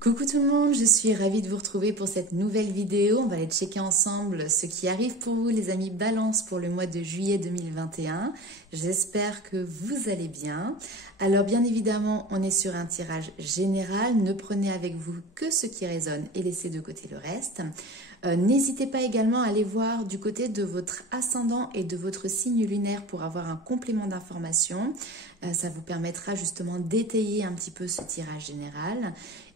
Coucou tout le monde, je suis ravie de vous retrouver pour cette nouvelle vidéo. On va aller checker ensemble ce qui arrive pour vous les amis Balance pour le mois de juillet 2021. J'espère que vous allez bien. Alors bien évidemment, on est sur un tirage général. Ne prenez avec vous que ce qui résonne et laissez de côté le reste. N'hésitez pas également à aller voir du côté de votre ascendant et de votre signe lunaire pour avoir un complément d'information. Ça vous permettra justement d'étayer un petit peu ce tirage général.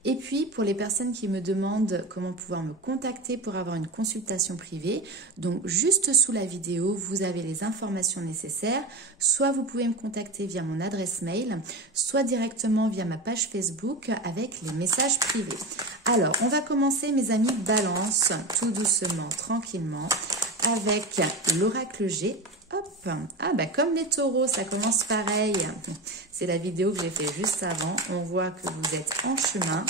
Et puis, pour les personnes qui me demandent comment pouvoir me contacter pour avoir une consultation privée, donc juste sous la vidéo, vous avez les informations nécessaires. Soit vous pouvez me contacter via mon adresse mail, soit directement via ma page Facebook avec les messages privés. Alors, on va commencer, mes amis Balance, tout doucement, tranquillement, avec l'oracle G. Hop. Ah bah comme les taureaux, ça commence pareil. C'est la vidéo que j'ai fait juste avant. On voit que vous êtes en chemin.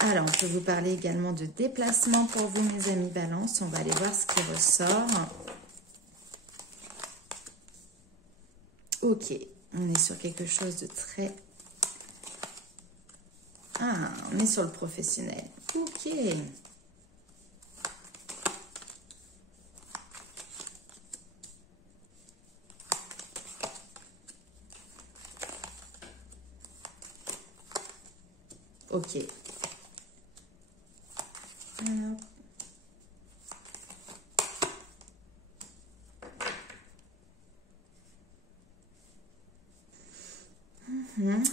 Alors, on peut vous parler également de déplacement pour vous, mes amis Balance. On va aller voir ce qui ressort. Ok, on est sur quelque chose de très... Ah, on est sur le professionnel. Ok. Ok. Alors.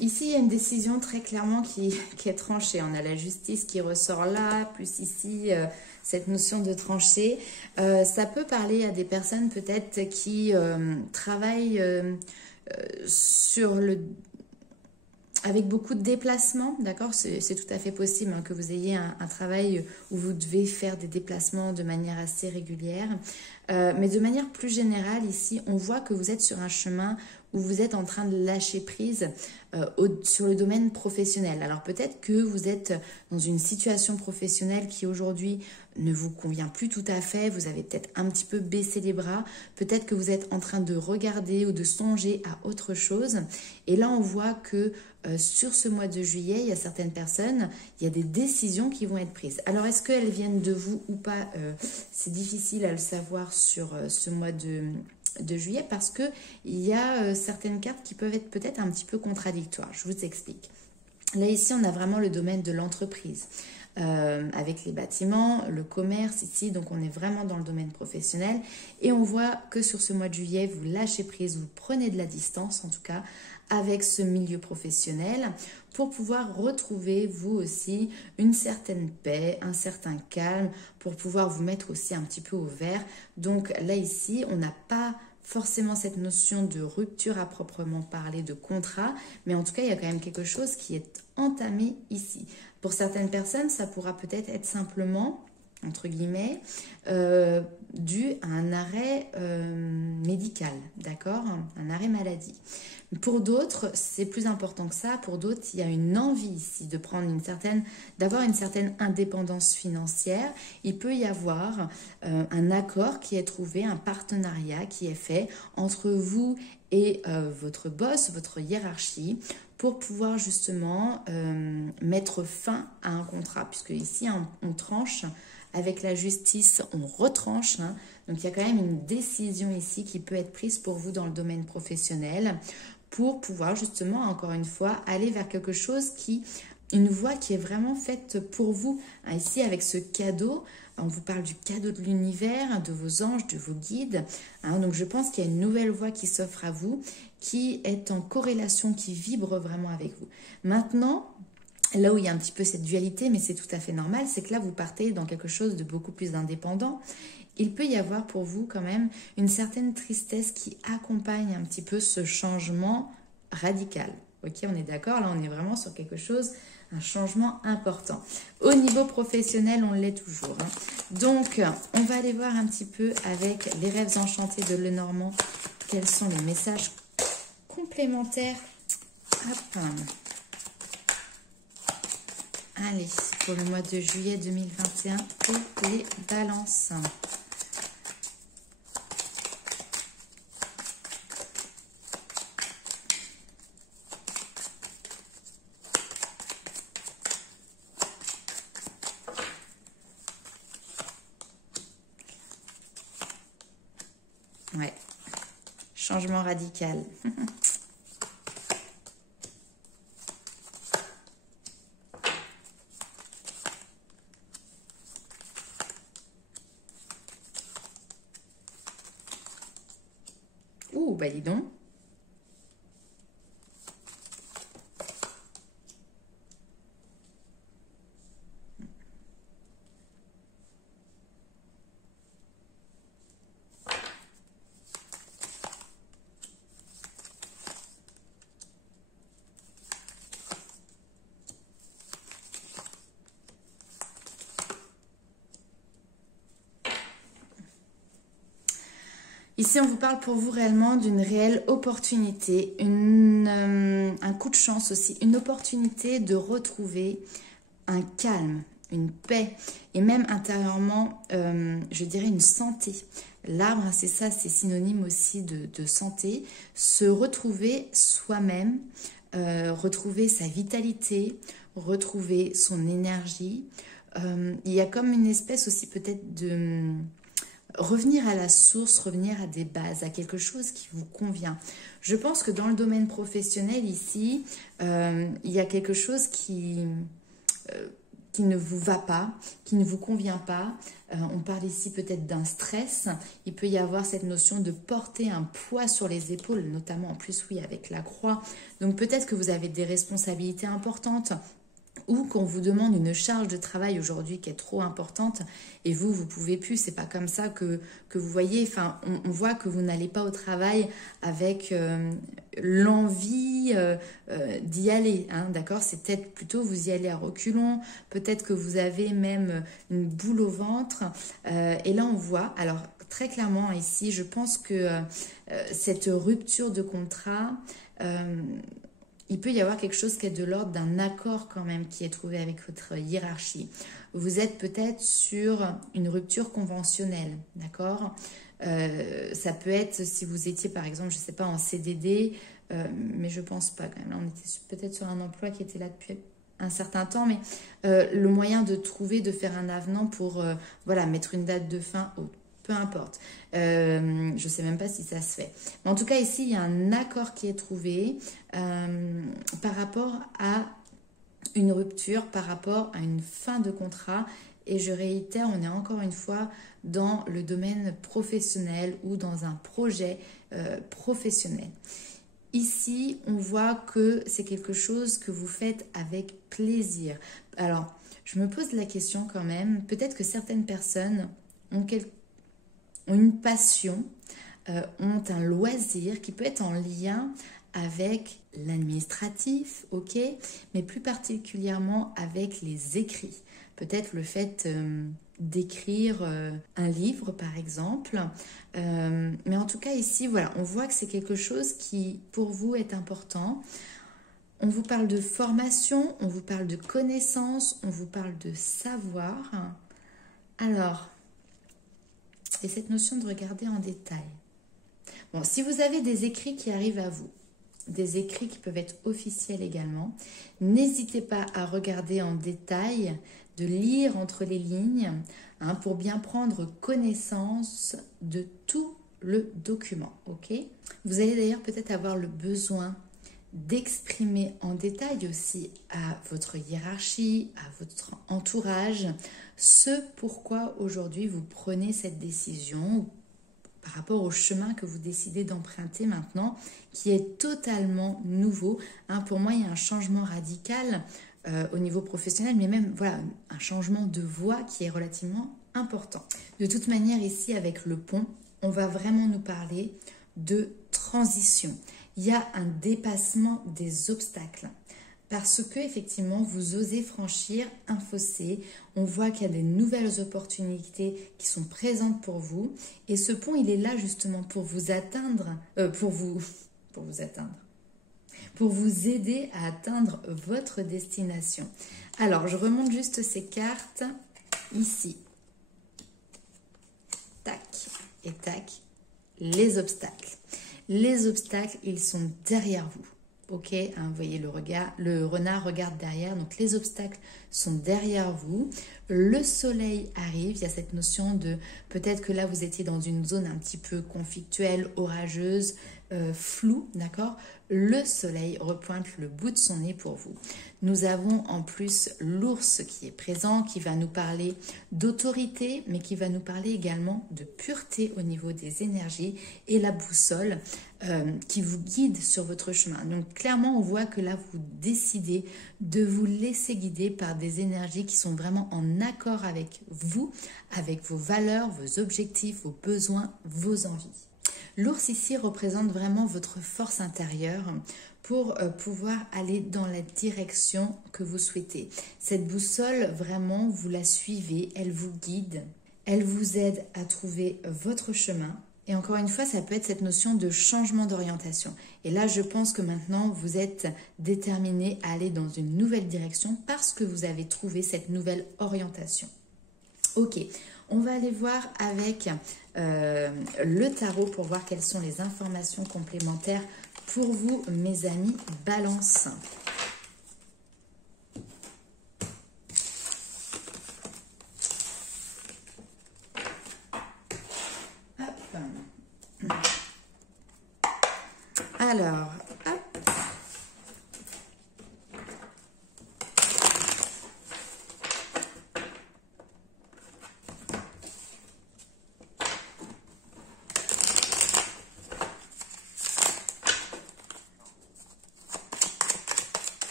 Ici, il y a une décision très clairement qui est tranchée. On a la justice qui ressort là, plus ici, cette notion de trancher. Ça peut parler à des personnes peut-être qui travaillent sur le... avec beaucoup de déplacements, d'accord? C'est tout à fait possible hein, que vous ayez un travail où vous devez faire des déplacements de manière assez régulière. Mais de manière plus générale, ici, on voit que vous êtes sur un chemin où vous êtes en train de lâcher prise sur le domaine professionnel. Alors peut-être que vous êtes dans une situation professionnelle qui aujourd'hui ne vous convient plus tout à fait, vous avez peut-être un petit peu baissé les bras, peut-être que vous êtes en train de regarder ou de songer à autre chose. Et là, on voit que sur ce mois de juillet, il y a certaines personnes, il y a des décisions qui vont être prises. Alors, est-ce qu'elles viennent de vous ou pas? C'est difficile à le savoir sur ce mois de juillet parce que il y a certaines cartes qui peuvent être peut-être un petit peu contradictoires. Je vous explique. Là, ici, on a vraiment le domaine de l'entreprise. Avec les bâtiments, le commerce ici, donc on est vraiment dans le domaine professionnel et on voit que sur ce mois de juillet, vous lâchez prise, vous prenez de la distance en tout cas avec ce milieu professionnel pour pouvoir retrouver vous aussi une certaine paix, un certain calme pour pouvoir vous mettre aussi un petit peu au vert. Donc là ici, on n'a pas forcément cette notion de rupture à proprement parler, de contrat, mais en tout cas, il y a quand même quelque chose qui est entamé ici. Pour certaines personnes, ça pourra peut-être être simplement, entre guillemets, dû à un arrêt médical, d'accord? Un arrêt maladie. Pour d'autres, c'est plus important que ça. Pour d'autres, il y a une envie ici de prendre d'avoir une certaine indépendance financière. Il peut y avoir un accord qui est trouvé, un partenariat qui est fait entre vous et votre boss, votre hiérarchie, pour pouvoir justement mettre fin à un contrat. Puisque ici, on tranche. Avec la justice, on retranche. Hein. Donc, il y a quand même une décision ici qui peut être prise pour vous dans le domaine professionnel pour pouvoir justement, encore une fois, aller vers quelque chose une voie qui est vraiment faite pour vous. Hein, ici, avec ce cadeau, on vous parle du cadeau de l'univers, de vos anges, de vos guides. Hein, donc, je pense qu'il y a une nouvelle voie qui s'offre à vous, qui est en corrélation, qui vibre vraiment avec vous. Maintenant, là où il y a un petit peu cette dualité, mais c'est tout à fait normal, c'est que là, vous partez dans quelque chose de beaucoup plus indépendant. Il peut y avoir pour vous quand même une certaine tristesse qui accompagne un petit peu ce changement radical. Ok, on est d'accord, là on est vraiment sur quelque chose, un changement important. Au niveau professionnel, on l'est toujours. Hein. Donc, on va aller voir un petit peu avec les rêves enchantés de Lenormand, quels sont les messages complémentaires. Hop. Allez, pour le mois de juillet 2021, pour les balances. changement radical. Ouh, bah dis donc. Ici, on vous parle pour vous réellement d'une réelle opportunité, un coup de chance aussi, une opportunité de retrouver un calme, une paix et même intérieurement, je dirais une santé. L'arbre, c'est ça, c'est synonyme aussi de santé. Se retrouver soi-même, retrouver sa vitalité, retrouver son énergie. Il y a comme une espèce aussi peut-être de revenir à la source, revenir à des bases, à quelque chose qui vous convient. Je pense que dans le domaine professionnel ici, il y a quelque chose qui ne vous va pas, qui ne vous convient pas. On parle ici peut-être d'un stress. Il peut y avoir cette notion de porter un poids sur les épaules, notamment en plus, oui, avec la croix. Donc peut-être que vous avez des responsabilités importantes ou qu'on vous demande une charge de travail aujourd'hui qui est trop importante et vous pouvez plus, c'est pas comme ça que vous voyez, enfin on voit que vous n'allez pas au travail avec l'envie d'y aller, hein, d'accord, c'est peut-être plutôt vous y allez à reculons, peut-être que vous avez même une boule au ventre et là on voit, alors très clairement ici, je pense que cette rupture de contrat il peut y avoir quelque chose qui est de l'ordre d'un accord quand même qui est trouvé avec votre hiérarchie. Vous êtes peut-être sur une rupture conventionnelle, d'accord ça peut être si vous étiez par exemple, je ne sais pas, en CDD, mais je ne pense pas quand même. Là, on était peut-être sur un emploi qui était là depuis un certain temps, mais le moyen de trouver, de faire un avenant pour voilà, mettre une date de fin au peu importe. Je ne sais même pas si ça se fait. Mais en tout cas, ici, il y a un accord qui est trouvé par rapport à une rupture, par rapport à une fin de contrat. Et je réitère, on est encore une fois dans le domaine professionnel ou dans un projet professionnel. Ici, on voit que c'est quelque chose que vous faites avec plaisir. Alors, je me pose la question quand même, peut-être que certaines personnes ont une passion, ont un loisir qui peut être en lien avec l'administratif, ok, mais plus particulièrement avec les écrits. Peut-être le fait d'écrire un livre, par exemple. Mais en tout cas, ici, voilà, on voit que c'est quelque chose qui, pour vous, est important. On vous parle de formation, on vous parle de connaissances, on vous parle de savoir. Alors, et cette notion de regarder en détail. Bon, si vous avez des écrits qui arrivent à vous, des écrits qui peuvent être officiels également, n'hésitez pas à regarder en détail, de lire entre les lignes, hein, pour bien prendre connaissance de tout le document, ok? Vous allez d'ailleurs peut-être avoir le besoin d'exprimer en détail aussi à votre hiérarchie, à votre entourage, ce pourquoi aujourd'hui vous prenez cette décision par rapport au chemin que vous décidez d'emprunter maintenant, qui est totalement nouveau. Hein, pour moi, il y a un changement radical au niveau professionnel, mais même voilà, un changement de voie qui est relativement important. De toute manière, ici, avec le pont, on va vraiment nous parler de transition. Il y a un dépassement des obstacles parce que effectivement vous osez franchir un fossé. On voit qu'il y a des nouvelles opportunités qui sont présentes pour vous et ce pont il est là justement pour vous atteindre, pour vous aider à atteindre votre destination. Alors je remonte juste ces cartes ici, tac et tac, les obstacles. Les obstacles, ils sont derrière vous, ok, hein, vous voyez le renard regarde derrière, donc les obstacles sont derrière vous. Le soleil arrive, il y a cette notion de, peut-être que là vous étiez dans une zone un petit peu conflictuelle, orageuse, flou, d'accord, le soleil repointe le bout de son nez pour vous. Nous avons en plus l'ours qui est présent, qui va nous parler d'autorité, mais qui va nous parler également de pureté au niveau des énergies, et la boussole qui vous guide sur votre chemin. Donc clairement, on voit que là, vous décidez de vous laisser guider par des énergies qui sont vraiment en accord avec vous, avec vos valeurs, vos objectifs, vos besoins, vos envies. L'ours ici représente vraiment votre force intérieure pour pouvoir aller dans la direction que vous souhaitez. Cette boussole, vraiment, vous la suivez, elle vous guide, elle vous aide à trouver votre chemin. Et encore une fois, ça peut être cette notion de changement d'orientation. Et là, je pense que maintenant, vous êtes déterminé à aller dans une nouvelle direction parce que vous avez trouvé cette nouvelle orientation. Ok, on va aller voir avec le tarot pour voir quelles sont les informations complémentaires pour vous, mes amis Balance. Hop. Alors, hop.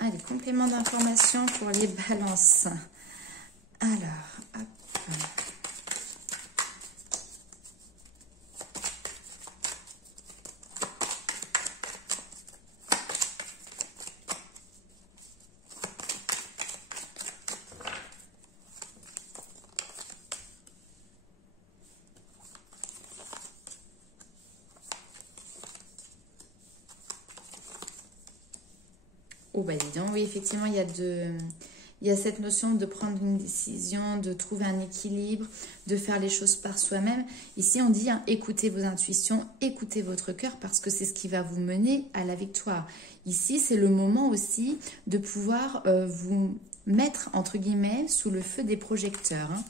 Allez, complément d'information pour les balances. Alors, hop. Oh bah dis donc, oui, effectivement, il y a cette notion de prendre une décision, de trouver un équilibre, de faire les choses par soi-même. Ici, on dit, hein, écoutez vos intuitions, écoutez votre cœur, parce que c'est ce qui va vous mener à la victoire. Ici, c'est le moment aussi de pouvoir vous mettre, entre guillemets, sous le feu des projecteurs, hein.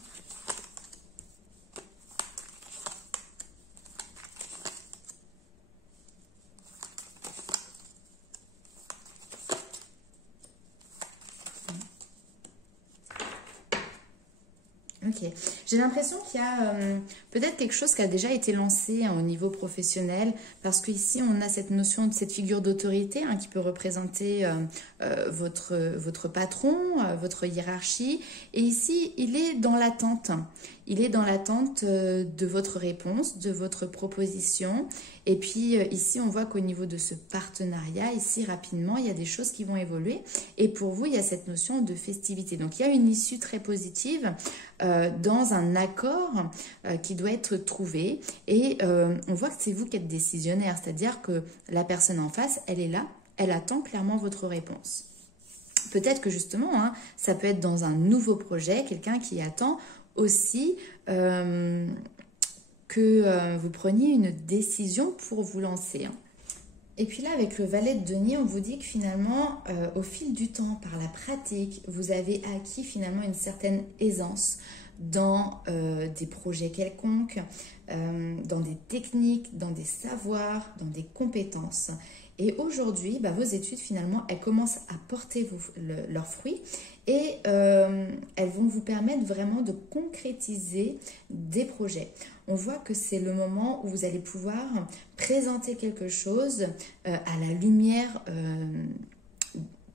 Ok, j'ai l'impression qu'il y a peut-être quelque chose qui a déjà été lancé, hein, au niveau professionnel, parce qu'ici on a cette notion de cette figure d'autorité, hein, qui peut représenter votre patron, votre hiérarchie, et ici il est dans l'attente. Il est dans l'attente de votre réponse, de votre proposition. Et puis ici, on voit qu'au niveau de ce partenariat, ici rapidement, il y a des choses qui vont évoluer. Et pour vous, il y a cette notion de festivité. Donc il y a une issue très positive dans un accord qui doit être trouvé. Et on voit que c'est vous qui êtes décisionnaire, c'est-à-dire que la personne en face, elle est là, elle attend clairement votre réponse. Peut-être que justement, hein, ça peut être dans un nouveau projet, quelqu'un qui attend aussi que vous preniez une décision pour vous lancer, hein. Et puis là, avec le valet de denier, on vous dit que finalement, au fil du temps, par la pratique, vous avez acquis finalement une certaine aisance dans des projets quelconques, dans des techniques, dans des savoirs, dans des compétences. Et aujourd'hui, vos études, finalement, elles commencent à porter leurs fruits et elles vont vous permettre vraiment de concrétiser des projets. On voit que c'est le moment où vous allez pouvoir présenter quelque chose à la lumière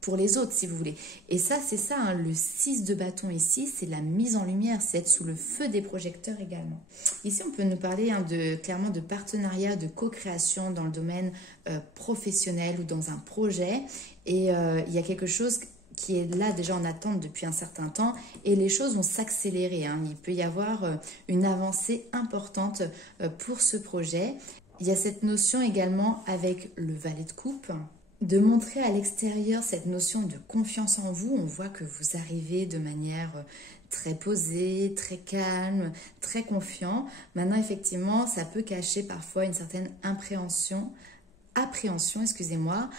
pour les autres, si vous voulez. Et ça, c'est ça, hein, le 6 de bâton ici, c'est la mise en lumière, c'est être sous le feu des projecteurs également. Ici, on peut nous parler, hein, clairement de partenariat, de co-création dans le domaine professionnel ou dans un projet. Et il y a quelque chose qui est là déjà en attente depuis un certain temps et les choses vont s'accélérer, hein. Il peut y avoir une avancée importante pour ce projet. Il y a cette notion également avec le valet de coupe, de montrer à l'extérieur cette notion de confiance en vous. On voit que vous arrivez de manière très posée, très calme, très confiant. Maintenant, effectivement, ça peut cacher parfois une certaine impréhension appréhension, excusez-moi,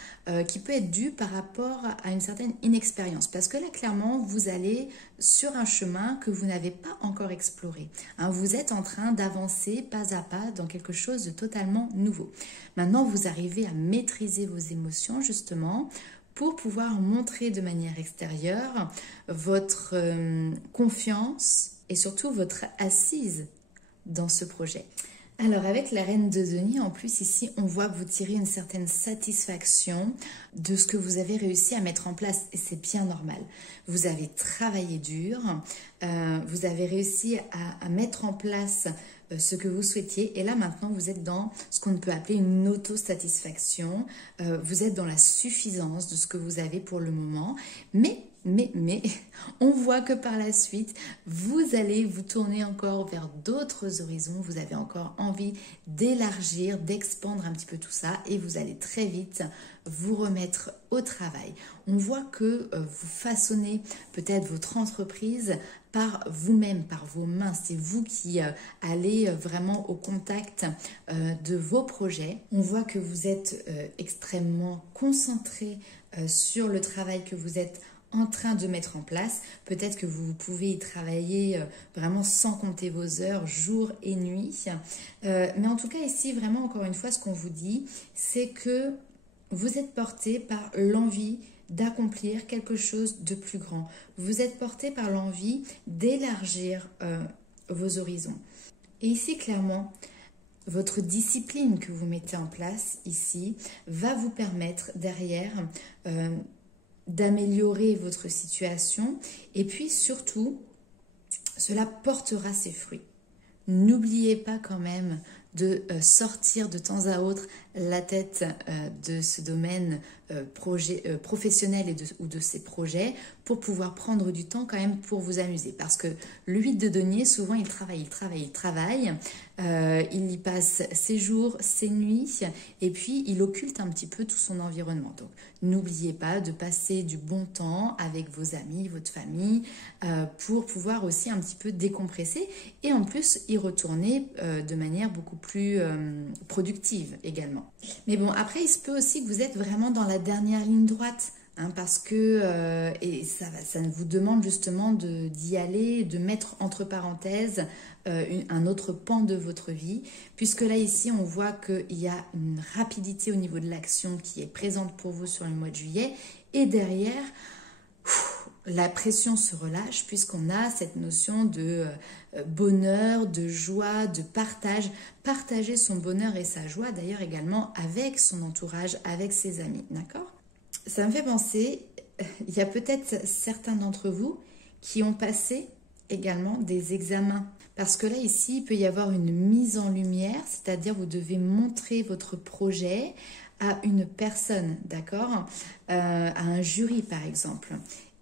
qui peut être due par rapport à une certaine inexpérience. Parce que là, clairement, vous allez sur un chemin que vous n'avez pas encore exploré. Hein, vous êtes en train d'avancer pas à pas dans quelque chose de totalement nouveau. Maintenant, vous arrivez à maîtriser vos émotions, justement, pour pouvoir montrer de manière extérieure votre confiance et surtout votre assise dans ce projet. Alors avec la reine de denier, en plus ici, on voit que vous tirez une certaine satisfaction de ce que vous avez réussi à mettre en place et c'est bien normal. Vous avez travaillé dur, vous avez réussi à mettre en place ce que vous souhaitiez et là maintenant vous êtes dans ce qu'on peut appeler une autosatisfaction, vous êtes dans la suffisance de ce que vous avez pour le moment, mais on voit que par la suite, vous allez vous tourner encore vers d'autres horizons, vous avez encore envie d'élargir, d'expandre un petit peu tout ça et vous allez très vite vous remettre au travail. On voit que vous façonnez peut-être votre entreprise par vous-même, par vos mains. C'est vous qui allez vraiment au contact de vos projets. On voit que vous êtes extrêmement concentré sur le travail que vous êtes en train de mettre en place. Peut-être que vous pouvez y travailler vraiment sans compter vos heures, jour et nuit. Mais en tout cas ici, vraiment encore une fois, ce qu'on vous dit, c'est que vous êtes porté par l'envie d'accomplir quelque chose de plus grand. Vous êtes porté par l'envie d'élargir vos horizons. Et ici, clairement, votre discipline que vous mettez en place ici va vous permettre derrière d'améliorer votre situation et puis surtout, cela portera ses fruits. N'oubliez pas quand même de sortir de temps à autre la tête de ce domaine professionnel ou de ces projets pour pouvoir prendre du temps quand même pour vous amuser. Parce que le 8 de denier, souvent il travaille. Il y passe ses jours, ses nuits et puis il occulte un petit peu tout son environnement. Donc n'oubliez pas de passer du bon temps avec vos amis, votre famille pour pouvoir aussi un petit peu décompresser et en plus y retourner de manière beaucoup plus productive également. Mais bon, après il se peut aussi que vous êtes vraiment dans la dernière ligne droite. Hein, parce que et ça vous demande justement d'y aller, de mettre entre parenthèses un autre pan de votre vie, puisque là ici on voit qu'il y a une rapidité au niveau de l'action qui est présente pour vous sur le mois de juillet et derrière la pression se relâche puisqu'on a cette notion de bonheur, de joie, de partage, partager son bonheur et sa joie d'ailleurs également avec son entourage, avec ses amis, d'accord ? Ça me fait penser, il y a peut-être certains d'entre vous qui ont passé également des examens. Parce que là, ici, il peut y avoir une mise en lumière, c'est-à-dire vous devez montrer votre projet à une personne, d'accord ? À un jury, par exemple.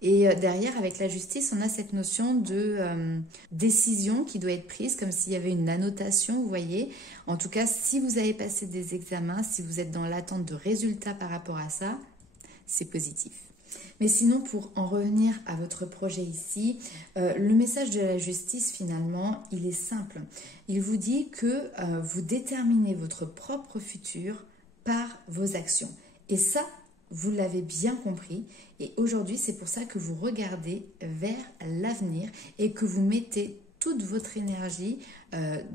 Et derrière, avec la justice, on a cette notion de décision qui doit être prise, comme s'il y avait une annotation, vous voyez. En tout cas, si vous avez passé des examens, si vous êtes dans l'attente de résultats par rapport à ça, c'est positif. Mais sinon, pour en revenir à votre projet ici, le message de la justice, finalement, il est simple. Il vous dit que vous déterminez votre propre futur par vos actions. Et ça, vous l'avez bien compris. Et aujourd'hui, c'est pour ça que vous regardez vers l'avenir et que vous mettez toute votre énergie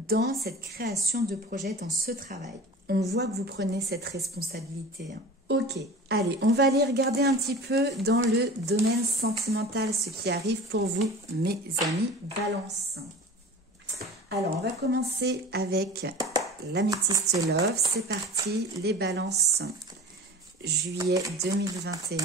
dans cette création de projet, dans ce travail. On voit que vous prenez cette responsabilité. Ok, allez, on va aller regarder un petit peu dans le domaine sentimental, ce qui arrive pour vous, mes amis Balance. Alors, on va commencer avec l'améthyste Love. C'est parti, les Balances, juillet 2021.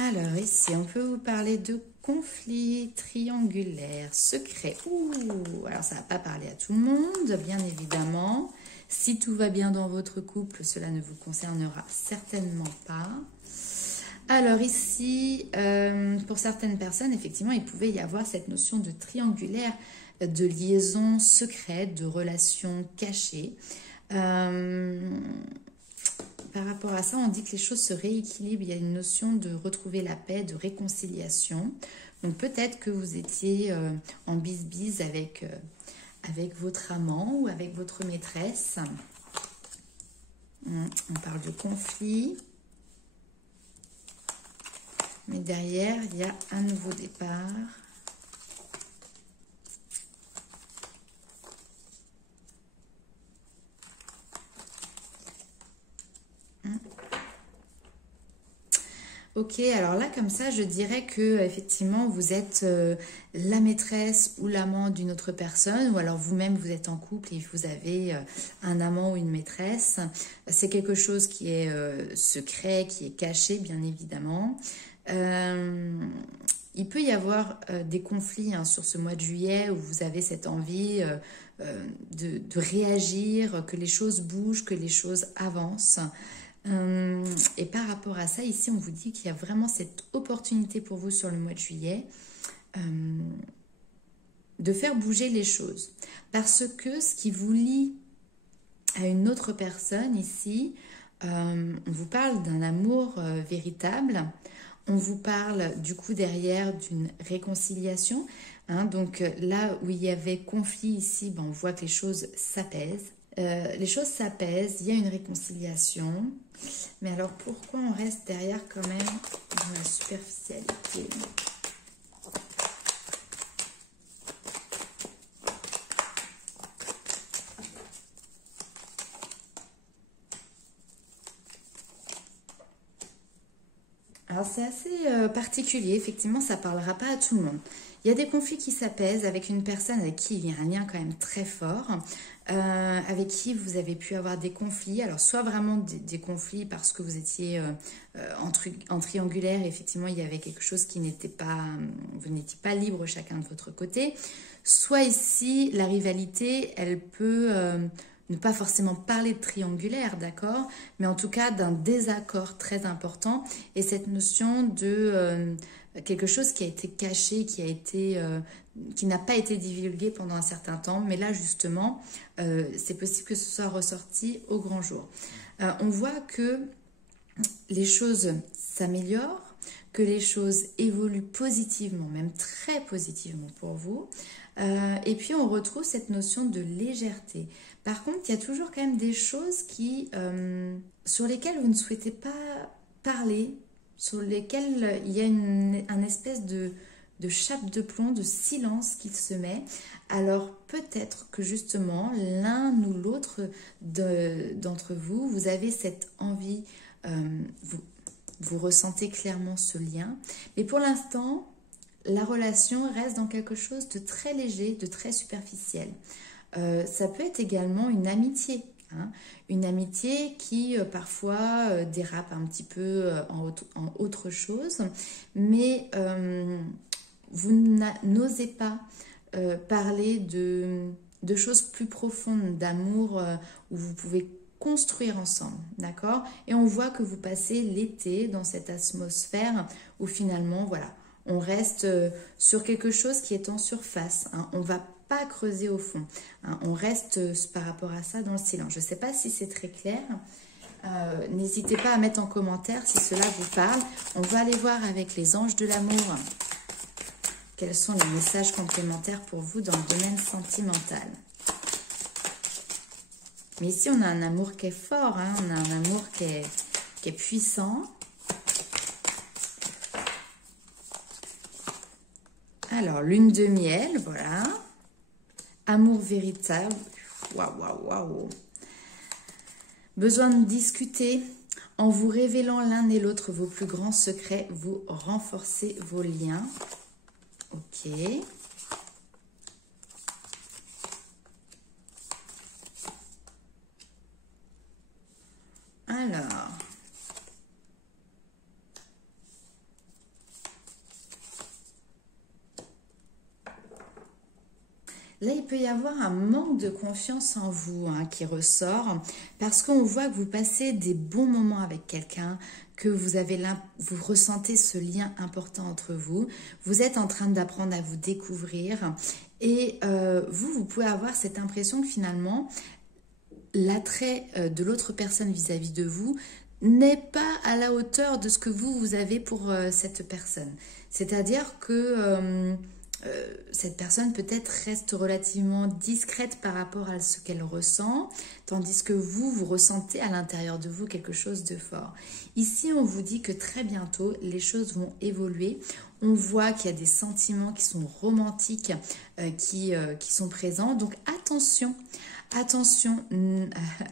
Alors ici, on peut vous parler de conflit triangulaire, secret. Ouh, alors ça ne va pas parler à tout le monde, bien évidemment. Si tout va bien dans votre couple, cela ne vous concernera certainement pas. Alors ici, pour certaines personnes, effectivement, il pouvait y avoir cette notion de triangulaire, de liaison secrète, de relation cachée. par rapport à ça, on dit que les choses se rééquilibrent. Il y a une notion de retrouver la paix, de réconciliation. Donc peut-être que vous étiez en bise-bise avec votre amant ou avec votre maîtresse. On parle de conflit. Mais derrière, il y a un nouveau départ. Ok, alors là, comme ça, je dirais que effectivement, vous êtes la maîtresse ou l'amant d'une autre personne, ou alors vous-même, vous êtes en couple et vous avez un amant ou une maîtresse. C'est quelque chose qui est secret, qui est caché, bien évidemment. Il peut y avoir des conflits sur ce mois de juillet où vous avez cette envie de réagir, que les choses bougent, que les choses avancent. Et par rapport à ça, ici, on vous dit qu'il y a vraiment cette opportunité pour vous sur le mois de juillet de faire bouger les choses. Parce que ce qui vous lie à une autre personne ici, on vous parle d'un amour véritable. On vous parle du coup derrière d'une réconciliation. Donc là où il y avait conflit ici, on voit que les choses s'apaisent. Les choses s'apaisent, il y a une réconciliation. Mais alors pourquoi on reste derrière quand même dans la superficialité? Alors c'est assez particulier, effectivement ça ne parlera pas à tout le monde. Il y a des conflits qui s'apaisent avec une personne avec qui il y a un lien quand même très fort, avec qui vous avez pu avoir des conflits. Alors soit vraiment des conflits parce que vous étiez en triangulaire, et effectivement il y avait quelque chose qui n'était pas, vous n'étiez pas libre chacun de votre côté. Soit ici la rivalité, elle peut ne pas forcément parler de triangulaire, d'accord, mais en tout cas d'un désaccord très important, et cette notion de quelque chose qui a été caché, qui n'a pas été divulgué pendant un certain temps, mais là justement, c'est possible que ce soit ressorti au grand jour. On voit que les choses s'améliorent, que les choses évoluent positivement, même très positivement pour vous. Et puis on retrouve cette notion de légèreté. Par contre, il y a toujours quand même des choses sur lesquelles vous ne souhaitez pas parler, sur lesquelles il y a un espèce de chape de plomb, de silence qui se met. Alors peut-être que justement, l'un ou l'autre d'entre vous, vous avez cette envie, vous ressentez clairement ce lien. Mais pour l'instant, la relation reste dans quelque chose de très léger, de très superficiel. Ça peut être également une amitié. Une amitié qui parfois dérape un petit peu en autre chose, mais vous n'osez pas parler de choses plus profondes, d'amour où vous pouvez construire ensemble, d'accord? Et on voit que vous passez l'été dans cette atmosphère où finalement, voilà, on reste sur quelque chose qui est en surface. On va pas creuser au fond. On reste par rapport à ça dans le silence. Je ne sais pas si c'est très clair. N'hésitez pas à mettre en commentaire si cela vous parle. On va aller voir avec les anges de l'amour quels sont les messages complémentaires pour vous dans le domaine sentimental. Mais ici, on a un amour qui est fort. On a un amour qui est puissant. Alors, lune de miel, voilà. Amour véritable. Waouh, waouh, waouh. Besoin de discuter. En vous révélant l'un et l'autre vos plus grands secrets, vous renforcez vos liens. Ok. Alors. Là, il peut y avoir un manque de confiance en vous qui ressort parce qu'on voit que vous passez des bons moments avec quelqu'un, que vous ressentez ce lien important entre vous. Vous êtes en train d'apprendre à vous découvrir et vous pouvez avoir cette impression que finalement, l'attrait de l'autre personne vis-à-vis de vous n'est pas à la hauteur de ce que vous avez pour cette personne. C'est-à-dire que cette personne peut-être reste relativement discrète par rapport à ce qu'elle ressent, tandis que vous ressentez à l'intérieur de vous quelque chose de fort. Ici, on vous dit que très bientôt, les choses vont évoluer. On voit qu'il y a des sentiments qui sont romantiques, qui sont présents. Donc attention, attention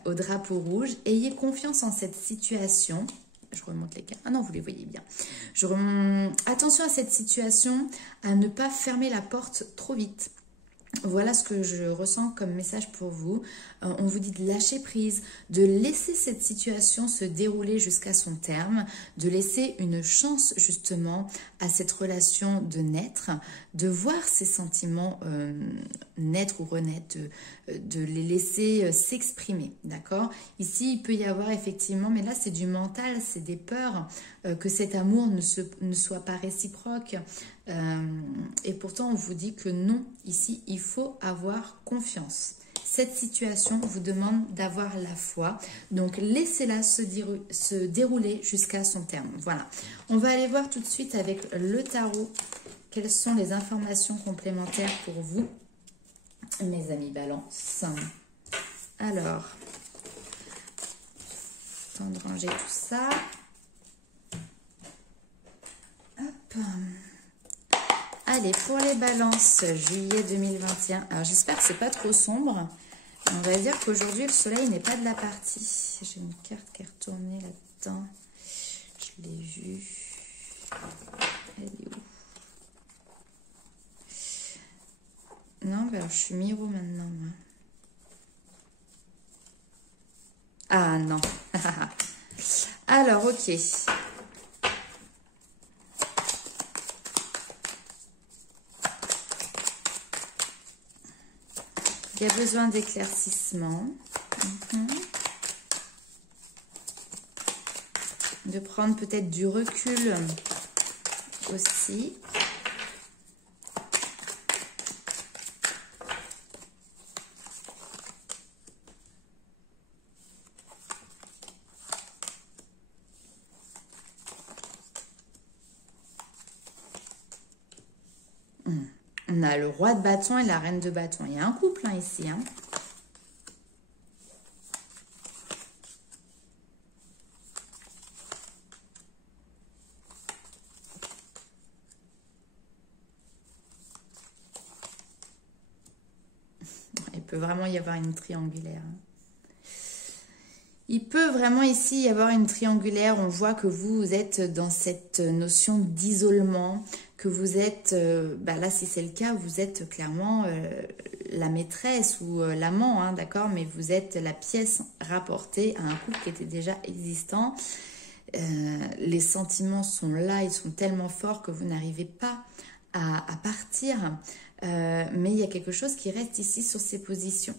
au drapeau rouge. Ayez confiance en cette situation. Je remonte les cartes. Ah non, vous les voyez bien. Attention à cette situation, à ne pas fermer la porte trop vite. Voilà ce que je ressens comme message pour vous. On vous dit de lâcher prise, de laisser cette situation se dérouler jusqu'à son terme, de laisser une chance justement à cette relation de naître, de voir ces sentiments naître ou renaître, de les laisser s'exprimer, d'accord? Ici, il peut y avoir effectivement, mais là c'est du mental, c'est des peurs, que cet amour ne soit pas réciproque. Et pourtant, on vous dit que non, ici, il faut avoir confiance. Cette situation vous demande d'avoir la foi. Donc, laissez-la se dérouler jusqu'à son terme. Voilà. On va aller voir tout de suite avec le tarot quelles sont les informations complémentaires pour vous, mes amis Balance. Alors, temps de ranger tout ça. Hop. Allez, pour les balances, juillet 2021. Alors, j'espère que c'est pas trop sombre. On va dire qu'aujourd'hui, le soleil n'est pas de la partie. J'ai une carte qui est retournée là-dedans. Je l'ai vue. Elle est où? Non, ben alors, je suis Miro maintenant, moi. Ah, non. Alors, ok. Il y a besoin d'éclaircissement. De prendre peut-être du recul aussi. On a le roi de bâton et la reine de bâton. Il y a un couple hein, ici. Hein. Il peut vraiment y avoir une triangulaire. Il peut vraiment ici y avoir une triangulaire. On voit que vous êtes dans cette notion d'isolement, que vous êtes, là si c'est le cas, vous êtes clairement la maîtresse ou l'amant, hein, d'accord? Mais vous êtes la pièce rapportée à un couple qui était déjà existant. Les sentiments sont là, ils sont tellement forts que vous n'arrivez pas à partir. Mais il y a quelque chose qui reste ici sur ces positions.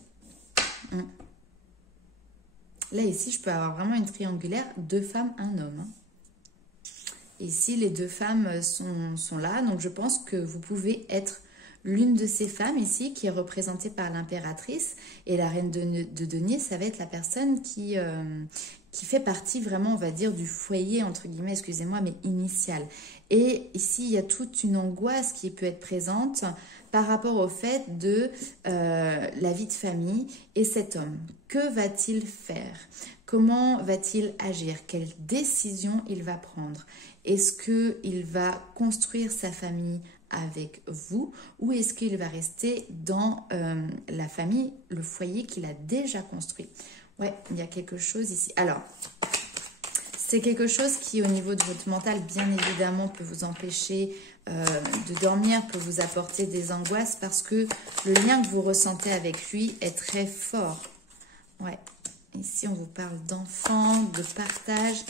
Là, ici, je peux avoir vraiment une triangulaire, 2 femmes, 1 homme. Hein. Ici, les 2 femmes sont là. Donc, je pense que vous pouvez être l'une de ces femmes ici qui est représentée par l'impératrice. Et la reine de denier, ça va être la personne qui fait partie vraiment, on va dire, du foyer, entre guillemets, excusez-moi, mais initial. Et ici, il y a toute une angoisse qui peut être présente par rapport au fait de la vie de famille et cet homme. Que va-t-il faire? Comment va-t-il agir? Quelle décision il va prendre? Est-ce qu'il va construire sa famille avec vous ou est-ce qu'il va rester dans la famille, le foyer qu'il a déjà construit? Ouais, il y a quelque chose ici. Alors, c'est quelque chose qui, au niveau de votre mental, bien évidemment, peut vous empêcher de dormir, peut vous apporter des angoisses parce que le lien que vous ressentez avec lui est très fort. Ouais, ici, on vous parle d'enfants, de partage,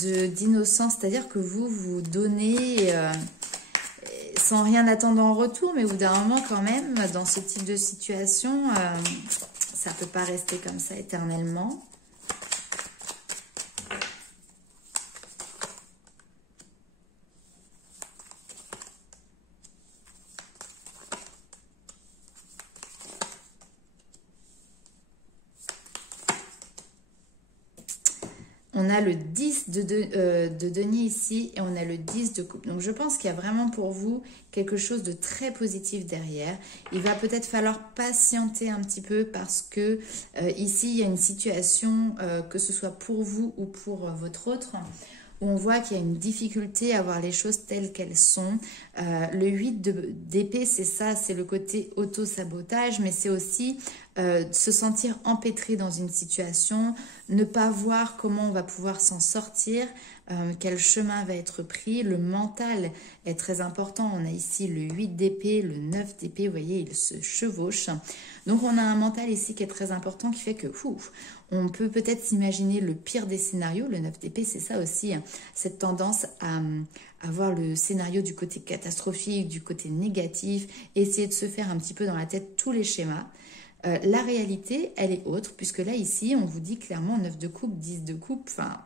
d'innocence. C'est-à-dire que vous donnez sans rien attendre en retour, mais au bout d'un moment, quand même, dans ce type de situation, ça ne peut pas rester comme ça éternellement. On a le 10 de denier ici et on a le 10 de coupe. Donc je pense qu'il y a vraiment pour vous quelque chose de très positif derrière. Il va peut-être falloir patienter un petit peu parce que ici il y a une situation, que ce soit pour vous ou pour votre autre, où on voit qu'il y a une difficulté à voir les choses telles qu'elles sont. Le 8 d'épée, c'est ça, c'est le côté auto-sabotage, mais c'est aussi se sentir empêtré dans une situation, ne pas voir comment on va pouvoir s'en sortir, quel chemin va être pris. Le mental est très important. On a ici le 8 d'épée, le 9 d'épée, vous voyez, ils se chevauchent. Donc on a un mental ici qui est très important, qui fait que on peut peut-être s'imaginer le pire des scénarios. Le 9 d'épée, c'est ça aussi, hein, cette tendance à voir le scénario du côté catastrophique, du côté négatif, essayer de se faire un petit peu dans la tête tous les schémas. La réalité, elle est autre, puisque là, ici, on vous dit clairement 9 de coupe, 10 de coupe, enfin,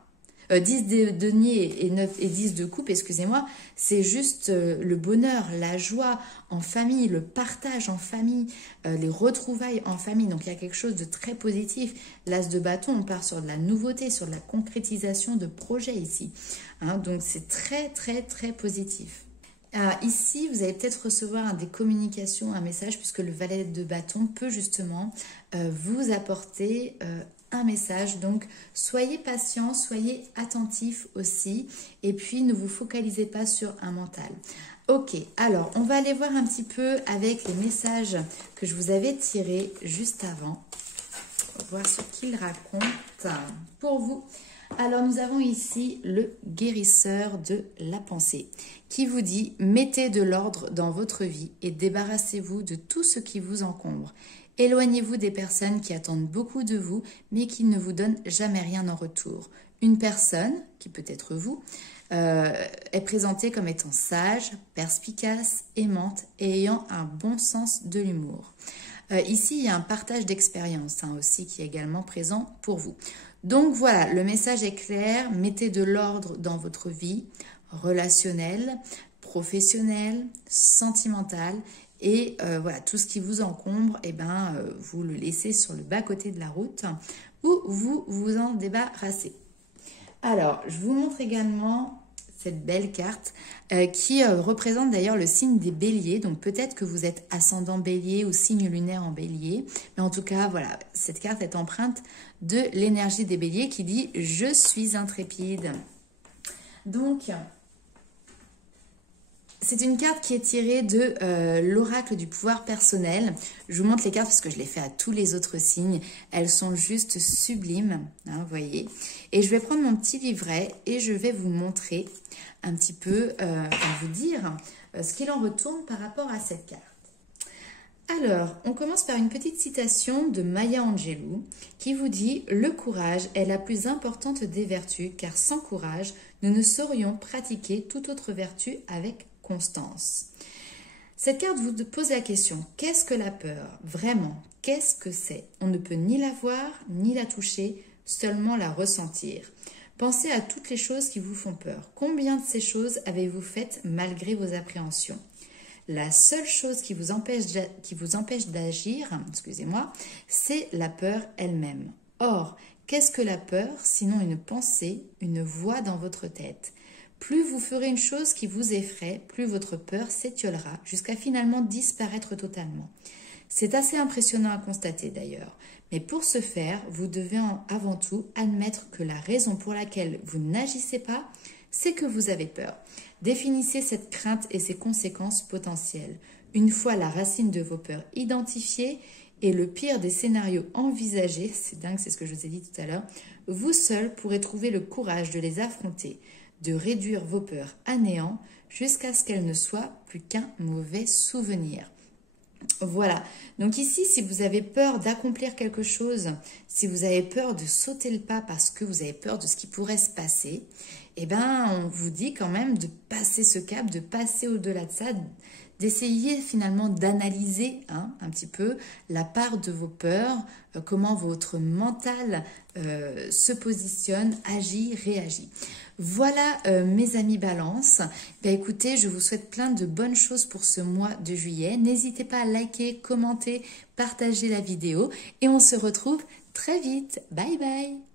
10 de denier et 9 et 10 de coupe, excusez-moi, c'est juste le bonheur, la joie en famille, le partage en famille, les retrouvailles en famille. Donc, il y a quelque chose de très positif. L'as de bâton, on part sur de la nouveauté, sur de la concrétisation de projets ici. Hein, donc, c'est très, très, très positif. Ici, vous allez peut-être recevoir des communications, un message, puisque le valet de bâton peut justement vous apporter un message. Donc, soyez patient, soyez attentif aussi, et puis ne vous focalisez pas sur un mental. Ok, alors on va aller voir un petit peu avec les messages que je vous avais tirés juste avant. On va voir ce qu'ils racontent pour vous. Alors, nous avons ici le guérisseur de la pensée qui vous dit « Mettez de l'ordre dans votre vie et débarrassez-vous de tout ce qui vous encombre. Éloignez-vous des personnes qui attendent beaucoup de vous, mais qui ne vous donnent jamais rien en retour. Une personne, qui peut être vous, est présentée comme étant sage, perspicace, aimante et ayant un bon sens de l'humour. Ici, il y a un partage d'expérience aussi qui est également présent pour vous. Donc voilà, le message est clair, mettez de l'ordre dans votre vie relationnelle, professionnelle, sentimentale et voilà, tout ce qui vous encombre, vous le laissez sur le bas-côté de la route ou vous vous en débarrassez. Alors, je vous montre également cette belle carte qui représente d'ailleurs le signe des béliers. Donc peut-être que vous êtes ascendant bélier ou signe lunaire en bélier. Mais en tout cas, voilà, cette carte est empreinte de l'énergie des béliers qui dit « Je suis intrépide ». Donc, c'est une carte qui est tirée de l'oracle du pouvoir personnel. Je vous montre les cartes parce que je les fais à tous les autres signes. Elles sont juste sublimes, hein, vous voyez. Et je vais prendre mon petit livret et je vais vous montrer un petit peu, vous dire ce qu'il en retourne par rapport à cette carte. Alors, on commence par une petite citation de Maya Angelou qui vous dit « Le courage est la plus importante des vertus car sans courage, nous ne saurions pratiquer toute autre vertu avec constance. » Cette carte vous pose la question, qu'est-ce que la peur? Vraiment, qu'est-ce que c'est? On ne peut ni la voir, ni la toucher, seulement la ressentir. Pensez à toutes les choses qui vous font peur. Combien de ces choses avez-vous faites malgré vos appréhensions? La seule chose qui vous empêche d'agir, excusez-moi, c'est la peur elle-même. Or, qu'est-ce que la peur sinon une pensée, une voix dans votre tête? Plus vous ferez une chose qui vous effraie, plus votre peur s'étiolera jusqu'à finalement disparaître totalement. C'est assez impressionnant à constater d'ailleurs. Mais pour ce faire, vous devez avant tout admettre que la raison pour laquelle vous n'agissez pas, c'est que vous avez peur. Définissez cette crainte et ses conséquences potentielles. Une fois la racine de vos peurs identifiée et le pire des scénarios envisagés, c'est dingue, c'est ce que je vous ai dit tout à l'heure, vous seul pourrez trouver le courage de les affronter, de réduire vos peurs à néant jusqu'à ce qu'elles ne soient plus qu'un mauvais souvenir. Voilà, donc ici, si vous avez peur d'accomplir quelque chose, si vous avez peur de sauter le pas parce que vous avez peur de ce qui pourrait se passer, on vous dit quand même de passer ce cap, de passer au-delà de ça, d'essayer finalement d'analyser un petit peu la part de vos peurs, comment votre mental se positionne, agit, réagit. Voilà mes amis Balance. Écoutez, je vous souhaite plein de bonnes choses pour ce mois de juillet. N'hésitez pas à liker, commenter, partager la vidéo et on se retrouve très vite. Bye bye.